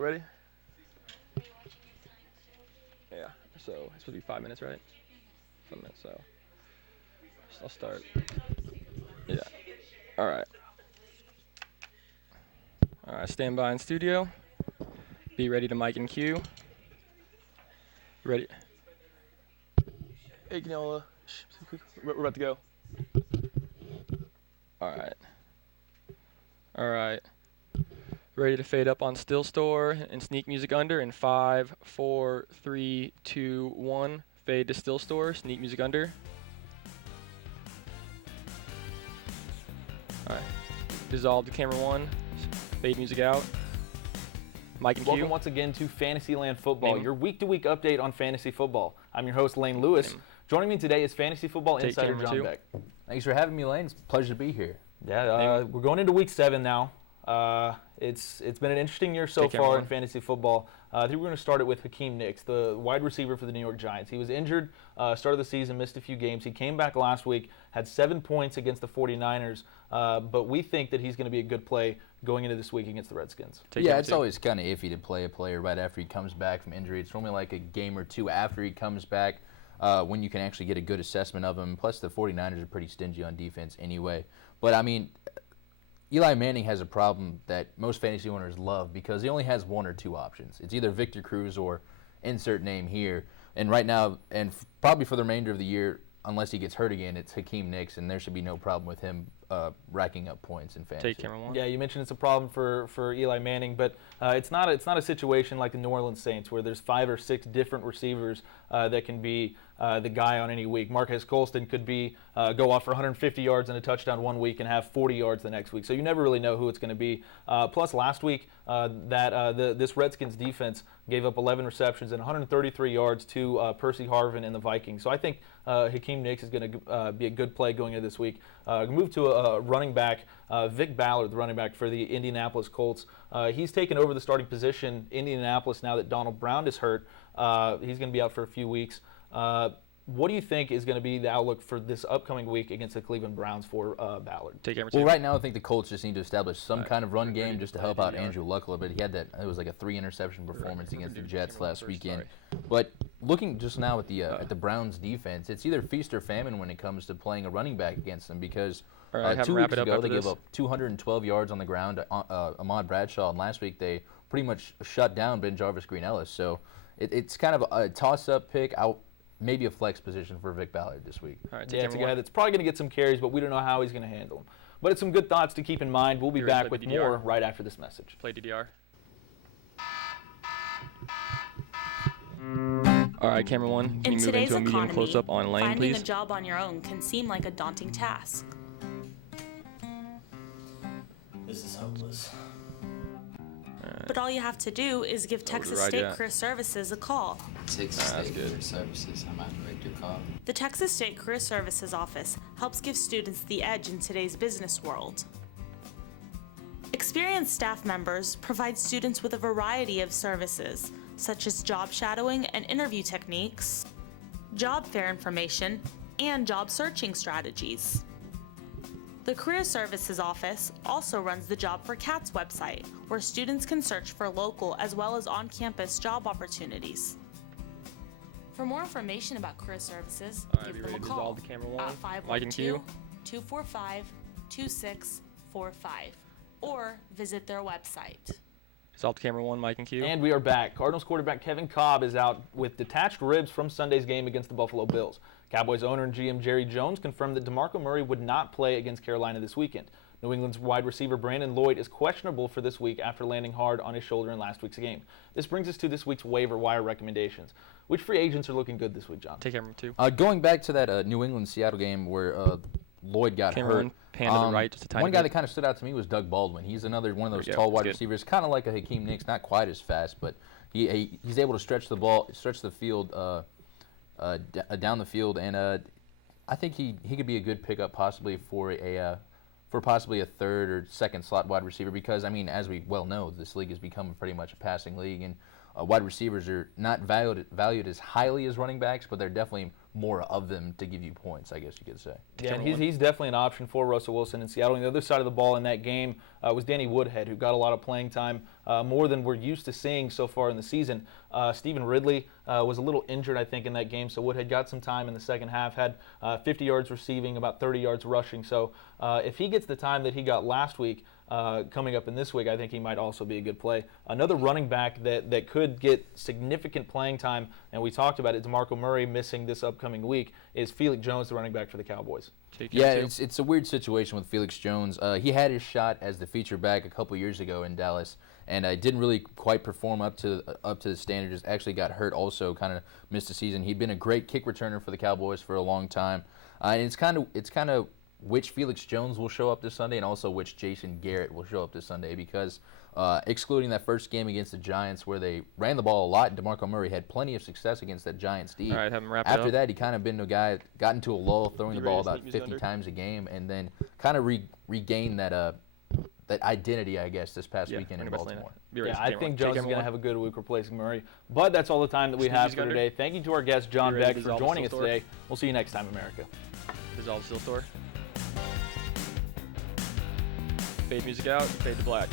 ready? Yeah, so it's supposed to be 5 minutes, right? 5 minutes, so I'll start. Yeah. All right. All right, stand by in studio. Be ready to mic and cue. Ready? Hey, Canola. We're about to go. All right. All right. Ready to fade up on Still Store and sneak music under in 5, 4, 3, 2, 1. Fade to Still Store, sneak music under. All right. Dissolve to camera 1. Fade music out. Mic and cue. Welcome once again to Fantasyland Football, your week-to-week update on fantasy football. I'm your host, Lane Lewis. Joining me today is fantasy football insider John 2. Beck. Thanks for having me, Lane. It's a pleasure to be here. Yeah, we're going into week 7 now. It's been an interesting year so far in fantasy football. I think we're going to start it with Hakeem Nicks, the wide receiver for the New York Giants. He was injured, start of the season, missed a few games. He came back last week, had 7 points against the 49ers, but we think that he's going to be a good play going into this week against the Redskins. It's always kind of iffy to play a player right after he comes back from injury. It's normally like a game or two after he comes back when you can actually get a good assessment of him. Plus, the 49ers are pretty stingy on defense anyway. But, I mean, Eli Manning has a problem that most fantasy owners love because he only has 1 or 2 options. It's either Victor Cruz or insert name here. And right now, and probably for the remainder of the year, unless he gets hurt again, it's Hakeem Nicks, and there should be no problem with him racking up points in fantasy. Take camera 1. Yeah, you mentioned it's a problem for Eli Manning, but it's not a situation like the New Orleans Saints where there's 5 or 6 different receivers that can be the guy on any week. Marquez Colston could be go off for 150 yards and a touchdown one week and have 40 yards the next week. So you never really know who it's going to be. Plus, last week this Redskins defense gave up 11 receptions and 133 yards to Percy Harvin and the Vikings. So I think Hakeem Nicks is going to be a good play going into this week. Move to a running back, Vic Ballard, the running back for the Indianapolis Colts. He's taken over the starting position in Indianapolis now that Donald Brown is hurt. He's going to be out for a few weeks. What do you think is going to be the outlook for this upcoming week against the Cleveland Browns for Ballard? Take camera 2. Well, right now I think the Colts just need to establish some kind of run game just to help out Andrew Luck a little bit. He had it was like a 3 interception performance against the Jets last weekend. But looking just now at the Browns defense, it's either feast or famine when it comes to playing a running back against them because 2 weeks ago they gave up 212 yards on the ground to Ahmad Bradshaw, and last week they pretty much shut down Ben Jarvis Green Ellis. So it's kind of a toss-up pick. Maybe a flex position for Vic Ballard this week. All right, it's a guy that's probably going to get some carries, but we don't know how he's going to handle them. But it's some good thoughts to keep in mind. We'll be back with more right after this message. Play DDR. All right, camera 1. Can you move into a medium close-up on Lane, finding please? a job on your own can seem like a daunting task. This is hopeless. But all you have to do is give Texas State Career Services a call. Texas State Career Services, I might direct your call. The Texas State Career Services office helps give students the edge in today's business world. Experienced staff members provide students with a variety of services, such as job shadowing and interview techniques, job fair information, and job searching strategies. The Career Services Office also runs the Job for Cats website, where students can search for local as well as on-campus job opportunities. For more information about Career Services, give them a call at 512-245-2645 or visit their website. Dissolve to camera 1, mic and cue. And we are back. Cardinals quarterback Kevin Kolb is out with detached ribs from Sunday's game against the Buffalo Bills. Cowboys owner and GM Jerry Jones confirmed that DeMarco Murray would not play against Carolina this weekend. New England's wide receiver Brandon Lloyd is questionable for this week after landing hard on his shoulder in last week's game. This brings us to this week's waiver wire recommendations. Which free agents are looking good this week, John? Take camera 2. Going back to that New England-Seattle game where Lloyd got hurt. Pan to the right, just a tiny one guy bit. that kind of stood out to me was Doug Baldwin. He's another one of those Yeah, tall wide good. receivers, kind of like a Hakeem Nicks, not quite as fast, but he's able to stretch the field down the field, and I think he could be a good pickup possibly for possibly a third or second slot wide receiver because, I mean, as we well know, this league has become pretty much a passing league, and wide receivers are not valued as highly as running backs, but they're definitely more of them to give you points, I guess you could say. Yeah, and he's definitely an option for Russell Wilson in Seattle. On the other side of the ball in that game was Danny Woodhead, who got a lot of playing time, more than we're used to seeing so far in the season. Stephen Ridley was a little injured, I think, in that game, so Woodhead got some time in the second half, had 50 yards receiving, about 30 yards rushing. So if he gets the time that he got last week, coming up in this week, I think he might also be a good play. Another running back that could get significant playing time, and we talked about it, DeMarco Murray missing this upcoming week, is Felix Jones, the running back for the Cowboys. Yeah, it's a weird situation with Felix Jones. He had his shot as the feature back a couple years ago in Dallas, and didn't really quite perform up to the standards. Actually got hurt also, kind of missed the season. He'd been a great kick returner for the Cowboys for a long time. And it's kind of which Felix Jones will show up this Sunday and also which Jason Garrett will show up this Sunday, because excluding that first game against the Giants where they ran the ball a lot, DeMarco Murray had plenty of success against that Giants D. All right, have him wrap it After up. that, he kind of been a guy, got into a lull, throwing the ball ready to about sneak music 50 under? times a game, and then kind of regained that identity, I guess, this past weekend in running back Baltimore. Lane. Yeah, I think Jones is going to have a good week replacing Murray. But that's all the time that we Sneak have music for under? today. Thank you to our guest, John ready to Beck, for dissolve the joining us Steel Store? today. We'll see you next time, America. Dissolve Steel Store. Fade music out, fade to black.